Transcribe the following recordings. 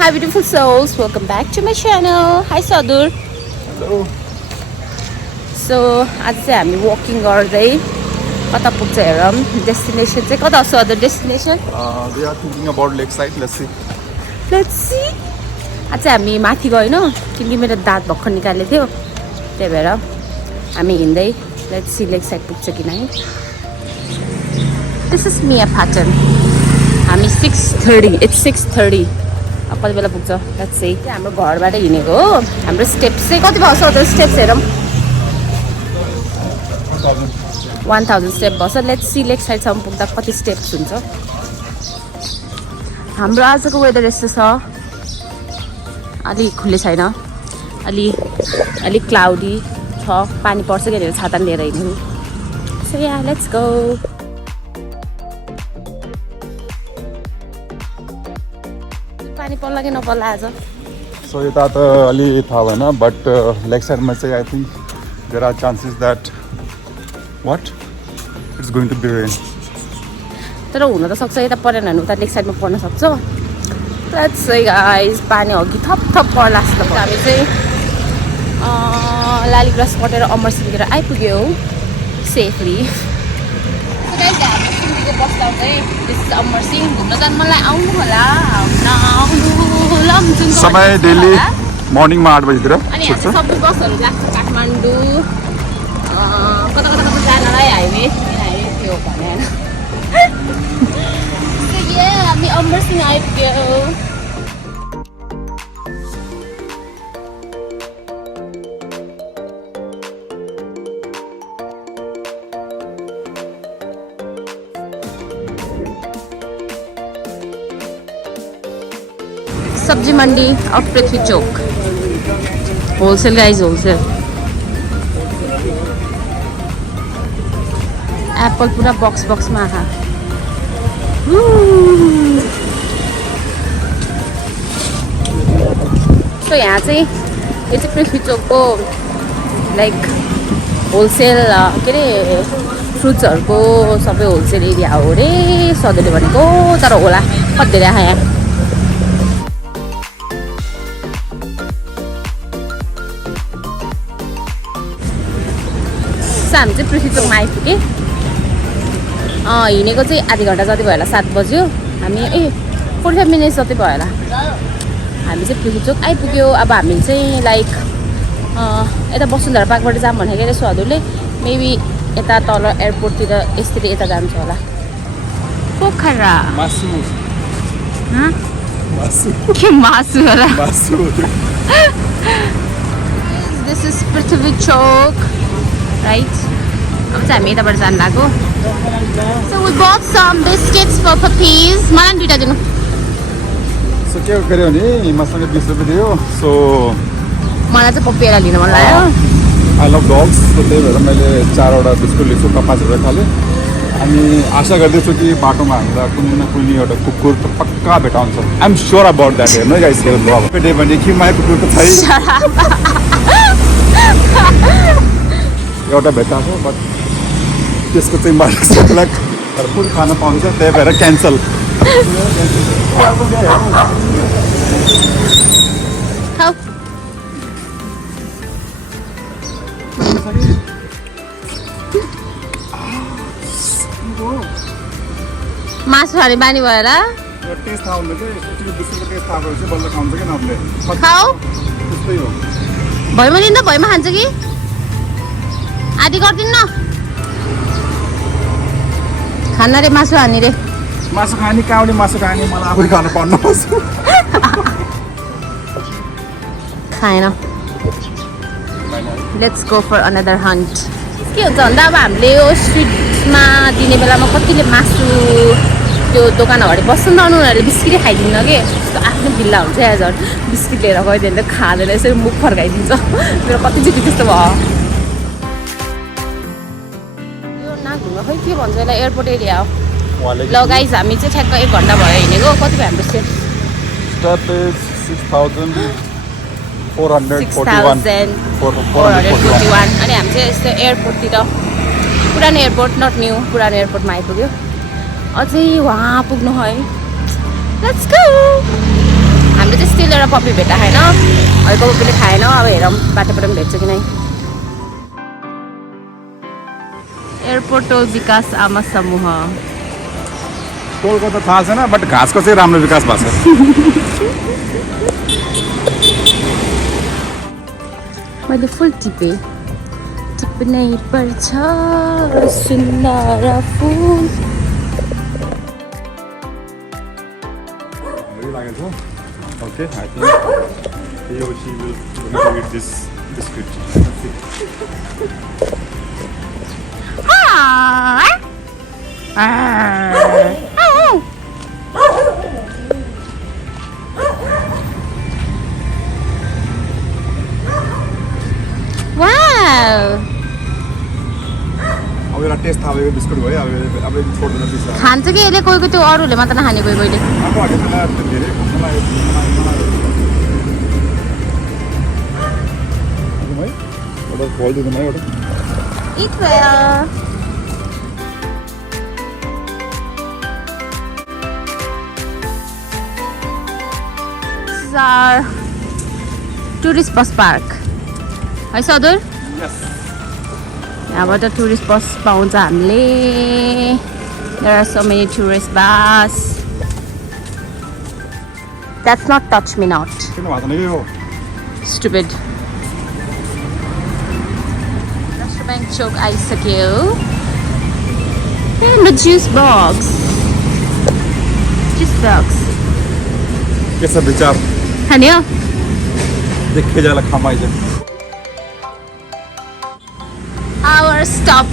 Hi beautiful souls, welcome back to my channel. Hi Sadur. Hello. So आज चाहिँ हामी walking गर्दै कता पुग्छ हेरौँ डेस्टिनेसन चाहिँ कता छ other destination We are thinking about Lakeside. Let's see. आज चाहिँ हामी माथि गएन किनकि मेरो दाँत भर्खर निकालेको थियो त्यही भएर हामी हिँड्दै लेट्स सी लेकसाइड पुग्छ कि नै दिस इज मिया प्याटर्न हामी 6:30 इट्स 6:30 अब कति बेला पुग्छ लेट्स सी हाम्रो घरबाट हिँडेको हो हाम्रो स्टेप्स चाहिँ कति भएको छ अदर स्टेप्स हेरौँ 1000 स्टेप भन्छ लेट्स सी लेकसाइडसम्म पुग्दा कति स्टेप्स हुन्छ हाम्रो आजको वेदर यस्तो छ अलि खुल्ले छैन अलि क्लाउडी छ पानी पर्छ कि भनेर छाता लिएर हिँड्नु सो या लेट्स गो पानी पर्ला कि नपर्ला आज So यता त अलि थाहा भएन but Lakeside मा चाहिँ I think there are chances that what it's going to be rain. तर हुन त सक्छ यता परेन भने उता लेक साइडमा पर्न सक्छ लेट्स से गाइस पानी अघि थप पर्ला जस्तो भयो हामी चाहिँ लाली क्रस कटेर अमरसिंहतिर आइपुग्यो सेफली गाइस हामी सिन्धीको बस लाउँदै दिस इज अमरसिंह घुम्न जान मलाई आउनु होला समय डेली मर्निङमा 8 बजेतिर अनि यहाँ चाहिँ सबै बसहरू लाग्छ काठमाडौँ कता जानलाई हाइवे थियो भने हामी अमरसिंह आइपुग्यो सब्जी मंडी of Prithvi Chowk wholesale guys wholesale apple पूरा बक्स में आहा तो यहाँ चाहिँ यो चाहिँ पृथ्वी चौकको लाइक होलसेल के अरे फ्रुट्सहरूको सबै होलसेल एरिया हो अरे सधैँले भनेको तर होला कति धेरै आयो यहाँ हामी चाहिँ पृथ्वी चौकमा आइपुग्यो हिँडेको चाहिँ आधी घन्टा जति भयो होला 7 बज्यो हामी 45 मिनट्स जति भयो होला हामी चाहिँ पृथ्वी चौक आइपुग्यो अब हामी चाहिँ लाइक यता वसुन्धरा पार्कबाट जाऊँ भनेको अरे हजुरले मेबी यता तल एयरपोर्टतिर यसरी यता जान्छ होला पोखरा के मासु होला this is Prithvi Chowk right अब चाहिँ हामी यताबाट जानु लाग्यो So we bought some biscuits for puppies. मलाई दुईटा दिनु So के गर्यो भने मसँग 20 रुपैयाँ दियो सो मलाई चाहिँ पप्पीलाई लिन मन लाग्यो I love dogs so त्यही भएर मैले 4 वटा बिस्कुट लिएको 5 रुपैयाँ खाले अनि आशा गर्दैछु कि बाटोमा हामीलाई कुनै न कुनै एउटा कुकुर त पक्का भेटाउँछ I am sure about that हेर्नु गाइस हेर्नु अब डे भने कि माया कुकुर त छैन एउटा भेटाएको बट त्यसको चाहिँ मलाई फुल खान पाउँछ त्यही भएर क्यान्सल मासु खाने बानी भएर टेस्ट थाहा हुँदैन कि बिस्कुटको टेस्ट थाहा भएपछि बल्ल खान्छ कि नफले खाऊ त्यस्तै हो भैमा दिँदा भैमा खान्छ कि आदि गरिदिनु न खाना रे मासु खाने रे मासु खाने काउले मासु खाने मलाई आफूले खान पर्नु पर्छ खाएन let's go for another hunt के हुन्छ भन्दा अब हामीले यो स्ट्रिटमा दिने बेलामा कतिले मासु त्यो दोकानहरू बस्छ नि उनीहरूले बिस्किटै खाइदिन्न कि त्यस्तो आफ्नो बिल्ला हुन्छ एजर बिस्किट लिएर गइदियो भने त खाँदैन यसरी मुख फर्काइदिन्छ मेरो कतिचोटि त्यस्तो भयो यो नाघुमा खै के भन्छ यसलाई एयरपोर्ट एरिया हो ल गाइज हामी चाहिँ ठ्याक्क 1 घन्टा भयो हिँडेको कति भयो हाम्रो स्टेप 6,441 अनि हामी चाहिँ यस्तो एयरपोर्टतिर पुरानो एयरपोर्ट नट न्यू पुरानो एयरपोर्टमा आइपुग्यो अझै वहाँ पुग्नु है लेट्स गो हाम्रो चाहिँ मैले एउटा पप्पी भेट्दा खाएन, अर्को पप्पीले खाएन। अब हेरौँ बाटोबाट पनि भेट्छ कि नै। एयरपोर्ट टोल विकास आमा समूह। टोलको त थाहा छैन, बट घाँसको चाहिँ राम्रो विकास भएको छ। मैले फुल टिपेँ, टिप्नै पर्छ सुन्दर फुल। Okay, I think he or she will eat this biscuit. Wow! अब एउटा टेस्ट थाहा भएको बिस्कुट भयो, अब छोड्दैन पिसा। खान्छ कि यसले कोही त्यो अरूले मात्र नखाने कोही कोहीले। अब अहिले मलाई धेरै खान लाग्यो। एउटा खोलिदिनु है एउटा। Eat well. This is our tourist bus park. है सदर? Yes. यहाँबाट टुरिस्ट बस पाउँछ हामीले। There are so many tourist bus. That's not touch me not. किन भएको नि यो? Stupid. Restaurant चोक आइसक्यो। And the juice box. Juice box. के छ विचार? खाने हो? देखे जाला खामाइज। Our stop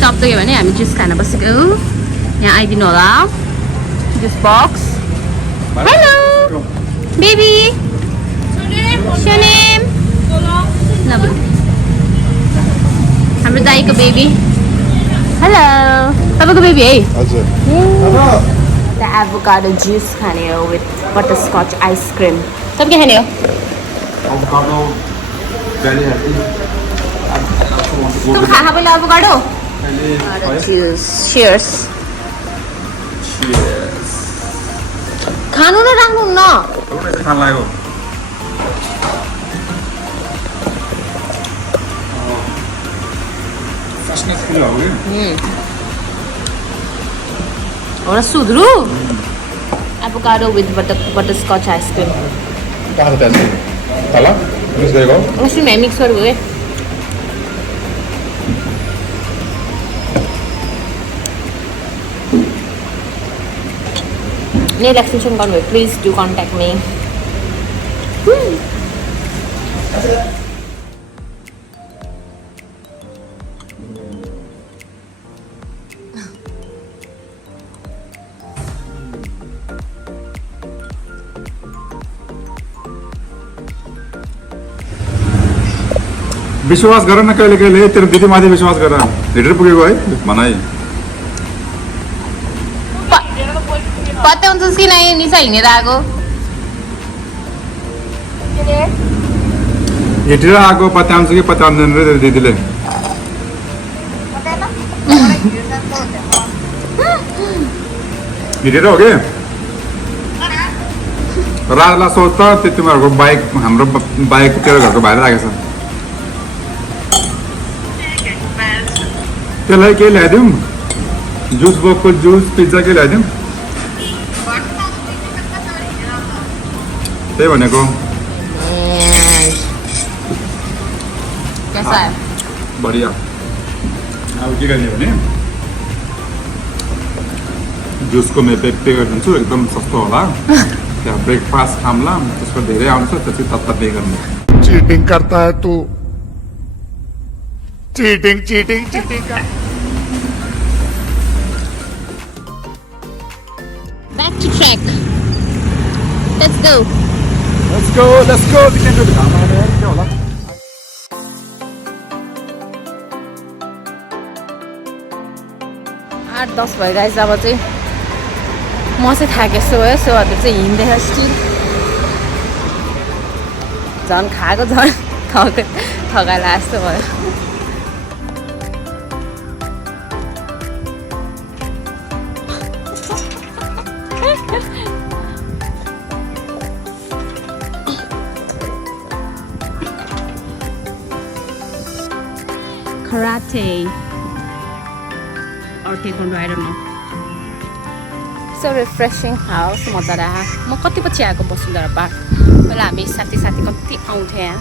त के भने हामी जुस खान बसेको। यहाँ आइदिनु होला। Juice box. Hello baby. सुनेम। लभली। हाम्रो दाइको बेबी। हेलो तपाईँको बेबी है? हजुर। The avocado juice खाने हो with butterscotch ice cream. तपाईँ के खाने हो? avocado very healthy. तुम खा पहिला avocado? Cheers. Cheers. Cheers. खानु न राख्नु न। खान लाग्यो। फ्रेशनेस फिल हो गयो। एउटा सुध्रु avocado with butterscotch ice cream. कहाँ छ त्यहाँ? तल मिक्स गरेको? उसले मैं मिक्स गरेको के? Nail extension गर्नु भयो, please do contact me. विश्वास गर न कहिले कहिले तेरो दिदी माथि विश्वास गर। हिँडेर पुगेको है भनाइ। पत्ते हुन्छ कि नै निसा हिँडेर आएको। हिँडेर आएको पत्ता आउँछ कि पत्ता आउँदैन रे दिदीले। हिँडेर हो कि? राजलाई सोध्छ त्यो तिमीहरूको बाइक हाम्रो बाइक तेरो घरको भाइले राखेको छ। त्यसलाई के ल्याइदिउँ? जुस बक्सको जुस पिज्जा के ल्याइदिउँ? त्यही भनेको। बढिया। अब के गर्ने भने जुसको मैं पे गरिदिन्छु, एकदम सस्तो होला। त्यहाँ ब्रेकफास्ट खामला, त्यसको धेरै आउँछ, त्यसपछि तत्ता पे गर्ने। चीटिंग करता है तू। चीटिंग चीटिंग चीटिंग कर। Back to track. Let's go. Let's go, let's go. We can do the camera there. के होला? 8-10 भयो गाइस। अब चाहिँ म चाहिँ थाकेछु है, सो हजुर चाहिँ हिँड्दै स्टिल। झन् खाएको झन् थकाइला जस्तो भयो। karate or taekwondo, I don't know. So refreshing house. मजा रहा म कति पछि आएको वसुन्धरा पार्क पहिला हामी साथी कति आउँथे यहाँ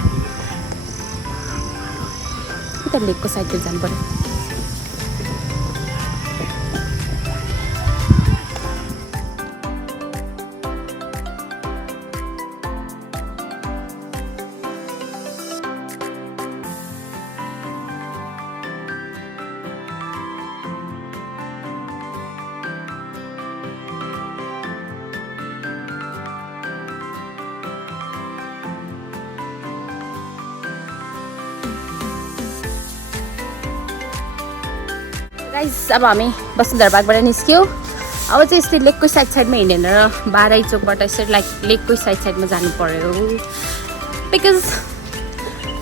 उता लेकको साइडतिर जानु पर्यो गाइस अब हामी वसुन्धरा पार्कबाट निस्क्यौँ अब चाहिँ यस्तै लेकको साइडमा हिँडेर बाराई चोकबाट यसरी लेकको साइडमा जानु पर्यो बिकज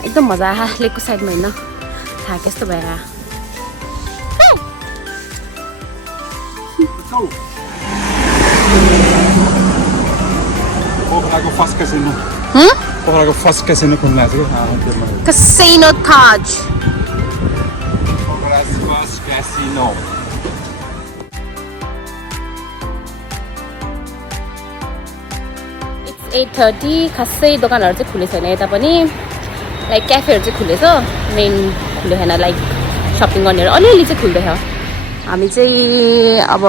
एकदम मजा आयो लेकको साइडमा हिँड्न थाहा यस्तो भएर पोखराको फर्स्ट कैसिनो खुल्ला छ Casino Taj. पोखरा's first casino. It's 8:30 खासै दोकानहरू चाहिँ खुले छैन यता पनि लाइक क्याफेहरू चाहिँ खुलेछ मेन खुले छैन लाइक सपिङ गर्नेहरू अलिअलि चाहिँ खुल्दैछ हामी चाहिँ अब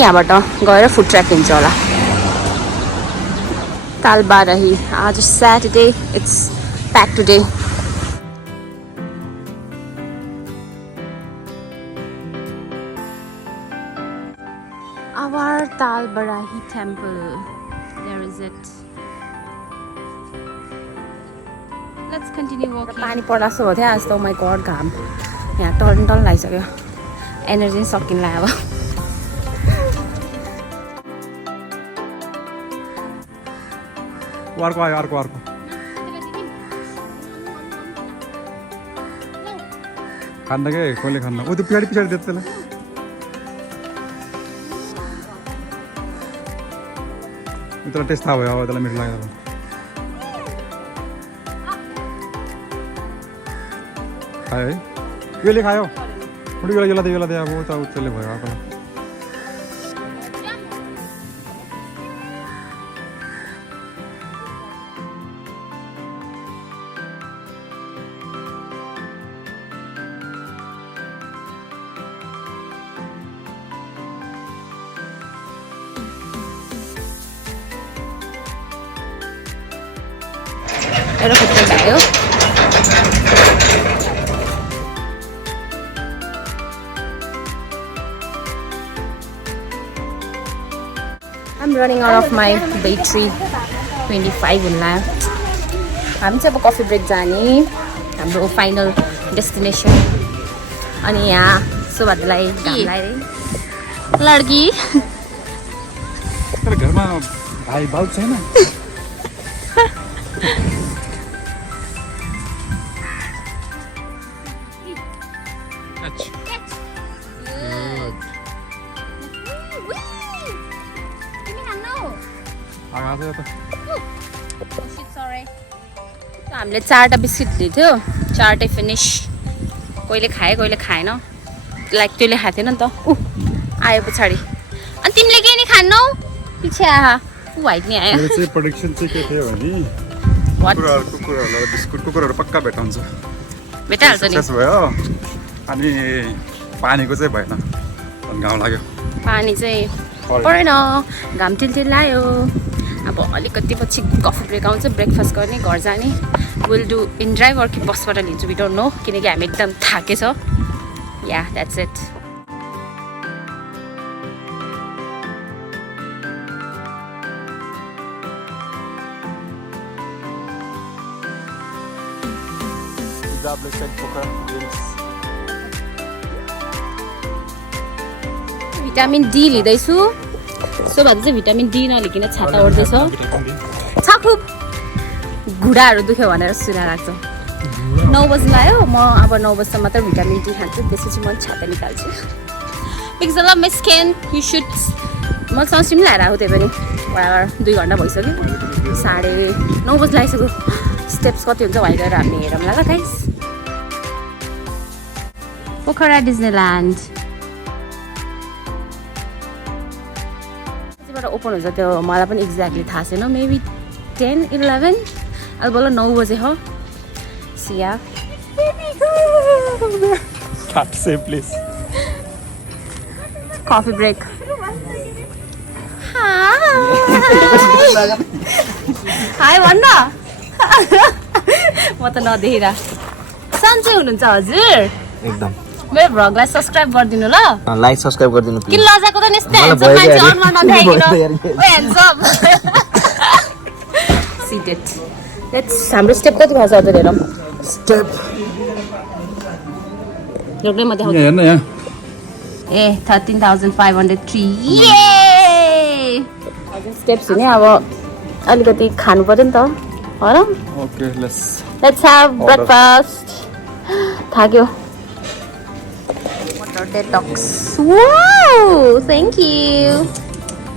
यहाँबाट गएर फुड ट्र्याक हुन्छ होला तालबारही आज Saturday it's pack today our Talbarahi temple there is it let's continue walking पानी पर्ला जस्तो भयो आज त माई गड घाम यहाँ टर्न लागिसक्यो एनर्जी सकिन लाग्यो अब अर्को आयो अर्को खान्न के कसले खान्न ऊ त्यो पछाडि दिएको त्यसलाई त्यसलाई टेस्ट थाहा भयो अब त्यसलाई मिठो लाग्यो खायो है यसले खायो थोरै बेला यसलाई दियो अब त त्यसले भयो अब एउटा फुटबल भयो I'm running out of my battery 25 हुन लाग्यो हामी चाहिँ अब कफी ब्रेक जाने हाम्रो फाइनल डेस्टिनेसन अनि यहाँ सुभालाई लड्की घरमा भाइ बाउ छैन हामीले 4टा बिस्किट लिएको थियो 4टै फिनिस कोहीले खाए कोहीले खाएन लाइक त्यसले खाएको थिएन नि त आयो पछाडि अनि तिमीले के नि खान्नौ पछि आहा वाइट नि आयो मेरो चाहिँ प्रोडक्सन चाहिँ के थियो भने कुकुरहरू पक्का भेटाउँछ भेटाइहाल्छ नि भयो अनि पानीको चाहिँ भएन घाउ लाग्यो पानी चाहिँ परेन घाम तिल लाग्यो अब अलिकति पछि कफी ब्रेक आउँछ ब्रेकफास्ट गर्ने घर जाने विल डु इन ड्राइभ कि बसबाट लिन्छु वी डोन्ट नो किनकि हामी एकदम थाकेछ या द्याट्स इट भिटामिन डी लिँदैछु सो भएर चाहिँ भिटामिन डी नलिकन छाता ओढ्दैछ छ खुब घुँडाहरू दुख्यो भनेर सुनाइरहेको छ 9 बजी लाग्यो म अब 9 बजीसम्म मात्र भिटामिन डी खान्छु त्यसपछि म छाता निकाल्छु because of my skin you should म सनस्क्रिन लगाएर आएको त्यही पनि बराबर 2 घन्टा भइसक्यो 9:30 बजी लागिसक्यो स्टेप्स कति हुन्छ भाइ गएर हामी हेरौँला ल गाइस पोखरा डिज्नील्यान्ड कतिबाट ओपन हुन्छ त्यो मलाई पनि एक्ज्याक्टली थाहा छैन मेबी 10-11 अब बोल 9 बजे हो सिया Can't say please. Coffee break hi भन्न म त नदेखिरा सन्चै हुनुहुन्छ हजुर एकदम मेरो भ्लगलाई सब्स्क्राइब गरिदिनु ल लाइक सब्स्क्राइब गरिदिनु किन लजाको त यस्तै ह्यान्डसम मान्छे अनुहार नदेखाइकिन ओ ह्यान्डसम सिटेड लेट्स हाम्रो स्टेप कति भएको छ अझ हेरौँ स्टेप रोक्दै म देखाउँछु हेर्न यहाँ ए 13,503 ये स्टेप्स नि अब अलिकति खानु पर्यो नि त हो र Okay, let's let's have breakfast थाक्यो water डेटक्स wow thank you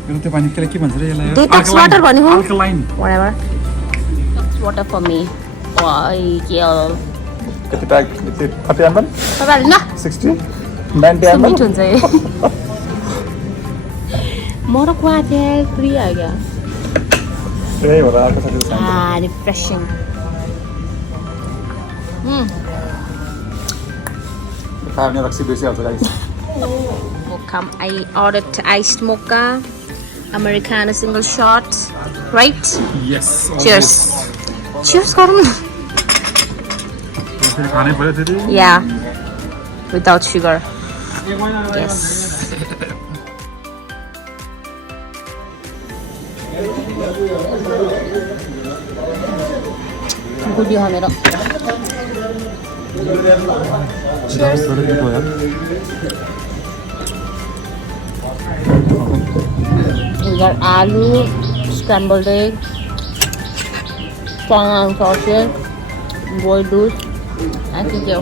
yo त्यो पानी के भन्छ रे यसलाई डेटक्स वाटर भन्ने हो alkaline whatever detox water for me वाइ केल कति प्याक 30 ml तपाईहरु न 60 90 ml मिठो हुन्छ यो मोरो क्वाटे क्रिया गया त्यही होला कसरी छ रिफ्रेशिङ खाने रक्सी बेसी हाल्छ guys mocha I ordered iced mocha Americano single shot right yes cheers cheers गरौँ खानै पर्यो फेरि yeah without sugar yes गुडियो हो मेरो इधर आलू scrambled egg strong arm sausage boiled दूध ऐसे क्या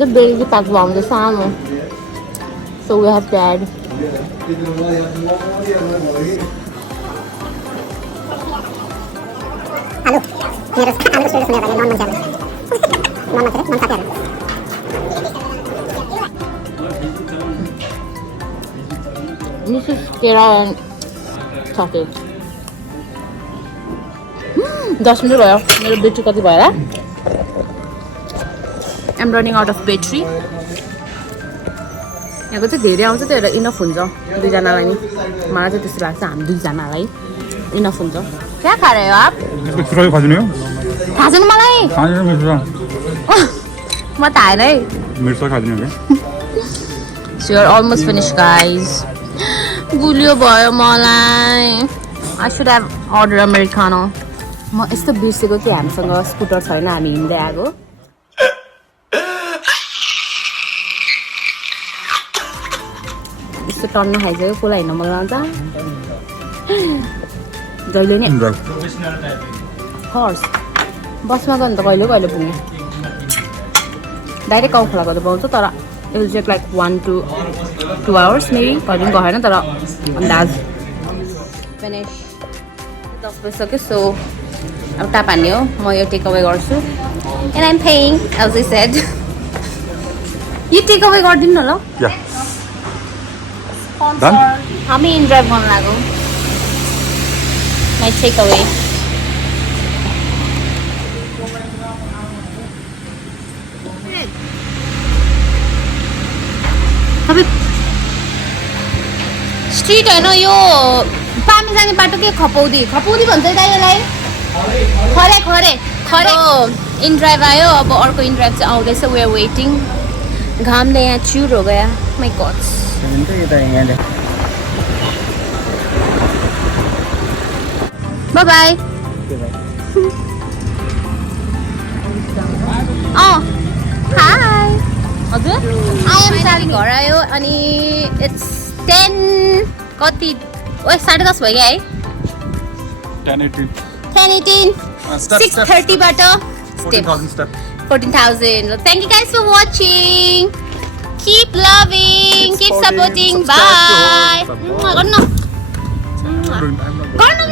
the baby pack bomb the summer. So we have dad. This is Kera and sausage. 10 minute भयो मेरो ब्याट्री कति भयो र I'm running out of battery. यहाँको चाहिँ धेरै आउँछ त्यही भएर इनफ हुन्छ दुईजनालाई नि मलाई चाहिँ त्यस्तो लाग्छ हामी दुईजनालाई इनफ हुन्छ क्या खा रहे हो आप सुरु खादिनु हो थाहा छैन मलाई खादिनु मिर्च म त आएन है मिर्च खादिनु हो So you're almost finished guys गुलियो भयो मलाई I should have ordered Americano म यस्तो बिर्सेको कि हामीसँग स्कुटर छैन हामी हिँड्दै आएको यस्तो टन्न खाइसक्यो कसलाई हिँड्न मन लाग्छ जहिले नि हर्स बसमा गयो भने त कहिले कहिले पुग्ने डाइरेक्ट गाउँ खोला गएर पाउँछ तर it will take like 1 to 2 hours maybe कहिले पनि गएन तर अन्दाज फिनिस 10 बजिसक्यो सो अब टाप हान्ने हो म यो टेक अवे गर्छु and I'm paying as I said यो टेक अवे गरिदिनु न ल हामी इन ड्राइभ गर्न लाग्यौँ माई टेक अवे स्ट्रिट होइन यो पामी जाने बाटो के खपौदी खपौदी भन्छ दाइ यसलाई खरे खरे खरे इन ड्राइभ आयो अब अर्को इन ड्राइभ चाहिँ आउँदैछ वी आर वेटिङ घामले यहाँ चुर हो गया my gods bye bye hi हजुर आई एम साली घर आयो अनि इट्स 10 कति ओ 10:30 भयो क्या है 10-18 6:30 बाट steps 14,000 steps. 14,000. Thank you guys for watching. Keep loving, keep supporting. Bye. Subscribe to her. Garno.